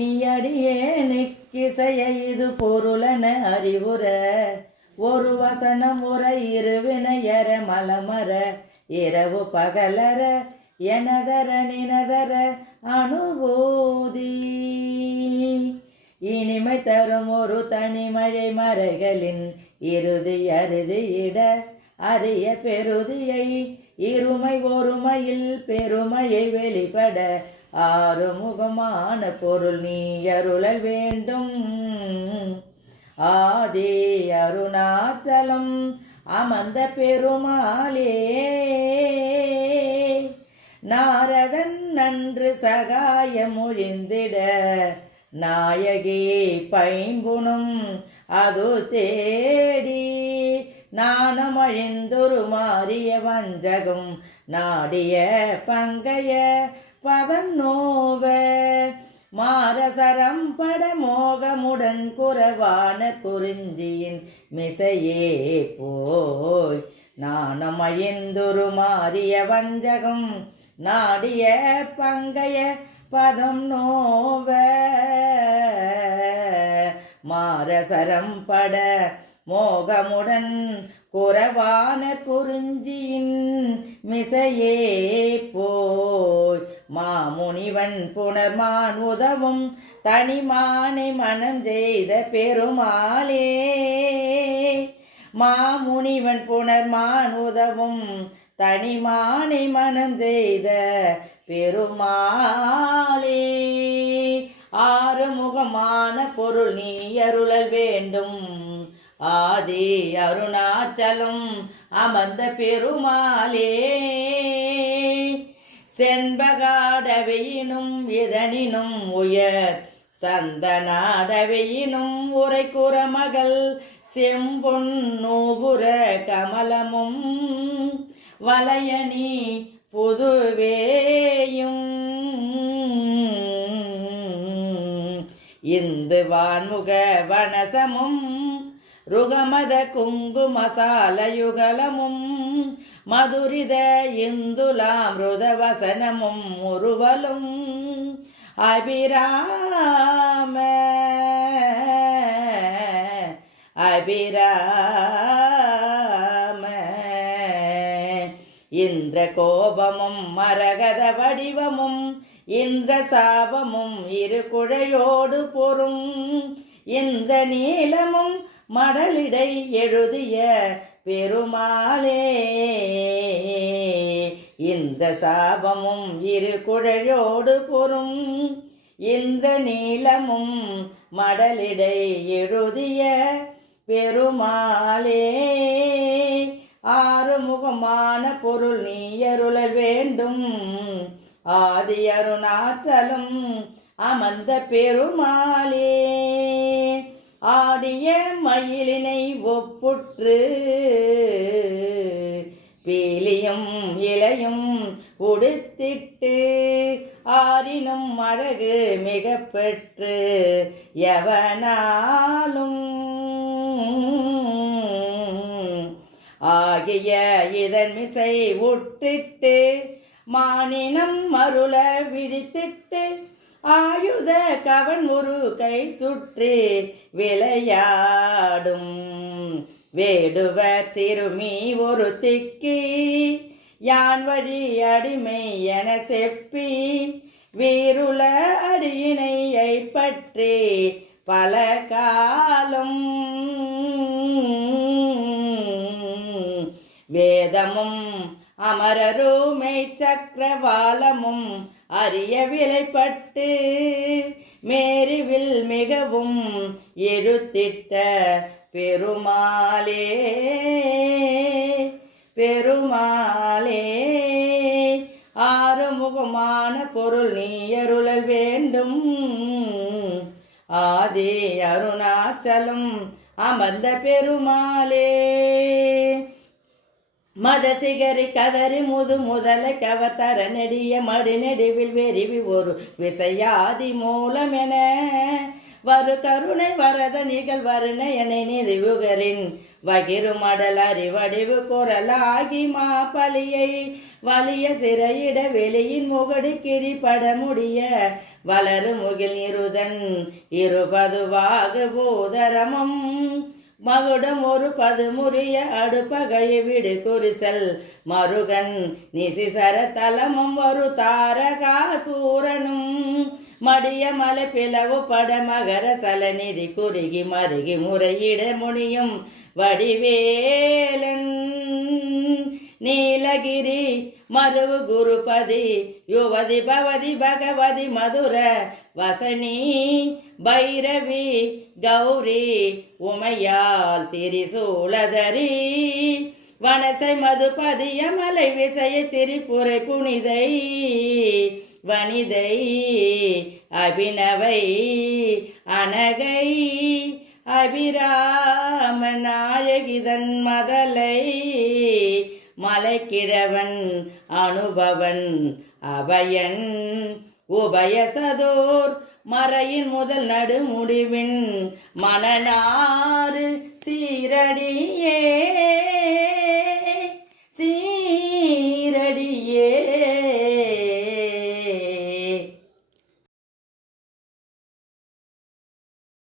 இனியடியேனுக்கிசைய இது பொருளென அறிவுற ஒரு வசனம் உற இருவினையற மலமர இரவு பகலர எனதர நினதர அனுபூதி இனிமை தரும் ஒரு தனிமழை மறைகளின் இறுதி அறுதியிட அரிய பெருதியை இருமை ஒருமையில் பெருமையை வெளிப்பட ஆறுமுகமான பொருள் நீ அருளல் வேண்டும். ஆதி அருணாச்சலம் அமர்ந்த பெருமாளே நாரதன் நன்று சகாயம் ஒழிந்திட நாயகி பைம்புணும் அது தேடி நாணம் அழிந்தொரு மாறிய வஞ்சகம் நாடிய பங்கைய பதம் நோவ மாரசரம் பட மோகமுடன் குறவான குறிஞ்சியின் மிசையே போய் நாணம் அழிந்தொரு மாறிய வஞ்சகம் நாடிய பங்கைய பதம் நோவ மாரசரம் பட மோகமுடன் குறவான குறிஞ்சியின் மிசையே போய் மாமுனிவன் புனர்மான் உதவும் தனிமானை மனம் செய்த பெருமாளே மாமுனிவன் புனர்மான் உதவும் தனிமானை மனம் செய்த பெருமாளே ஆறுமுகமான பொருள் நீ அருளல் வேண்டும். ஆதி அருணாச்சலம் அமர்ந்த பெருமாளே செண்பகாடவையினும் இதனினும் உயர் சந்தனாடவையினும் உரை குறமகள் செம்பொன் நூபுர கமலமும் வலையணி புதுவேயும் இந்து வான்முக வனசமும் ருகமத குங்குமசாலயுகலமும் மதுரித இந்துலாமிருத வசனமும் உருவலும் அபிராம அபிராம இந்திர கோபமும் மரகத வடிவமும் இந்திர சாபமும் இரு குழையோடு பொறும் இந்த நீலமும் மடலிடை எழுதிய பெருமாளே இந்த சாபமும் இரு குழையோடு பொறும் இந்த நீலமும் மடலிடை எழுதிய பெருமாளே ஆறுமுகமான பொருள் நீ அருளல் வேண்டும். ஆதி அருணாச்சலம் அமர்ந்த பெருமாளே ஆடிய மயிலினை ஒப்புற்று பீலியும் இலையும் உடுத்திட்டு ஆரினும் அழகு மிக பெற்று எவனாலும் ஆகிய இதன் மிசை உட்டிட்டு மானினம் மருள விழித்திட்டு ஆயுத கவன் ஒரு கை சுற்றி விளையாடும் வேடுவர் சிறுமி ஒரு திக்கி யான் வழி அடிமை என செப்பி வீருல அடியினை பற்றி பல காலம் வேதமும் அமரருமை சக்கரவாலமும் அரிய விலைப்பட்டு மேருவில் மிகவும் எழுத்திட்ட பெருமாளே பெருமாளே ஆறுமுகமான பொருள் நீ அருளல் வேண்டும். ஆதி அருணாச்சலம் அமர்ந்த பெருமாளே மதசிகரி கதறி முதலை கவத்தர நெடிய மடி நெடுவில் வெறிவி ஒரு விசையாதி மூலமென வரு கருணை வரத நிகழ் வருணையனை நிதிவுகரின் வகிரு மடல் அறிவடிவு குரலாகி மாப்பலியை வலிய சிறையிட வெளியின் முகடு கிழிப்பட முடிய வளரு முகில் நிருதி மருதன் இருபதுவாகு பூதரமும் மகுடம் ஒரு பதுமுறிய அடுப்பகழி விடு குறிசல் மருகன் நிசிசர தலமும் ஒரு தாரகாசூரனும் மடிய மலை பிளவு பட மகர சலநிதி குறுகி மருகி முறையிட முனியும் வடிவேலன் நீலகிரி மருவு குருபதி யுவதி பவதி பகவதி மதுர வசனி பைரவி கௌரி உமையால் திரிசூலதரி வனசை மதுபதிய மலை விசைய திரிபுரை புனிதை வனிதை அபிநவை அனகை அபிராம நாயகிதன் மதலை மலைக்கிழவன் அனுபவன் அபயன் உபயசதோர் மறையின் முதல் நடு முடிவின் மணனாறு சீரடியே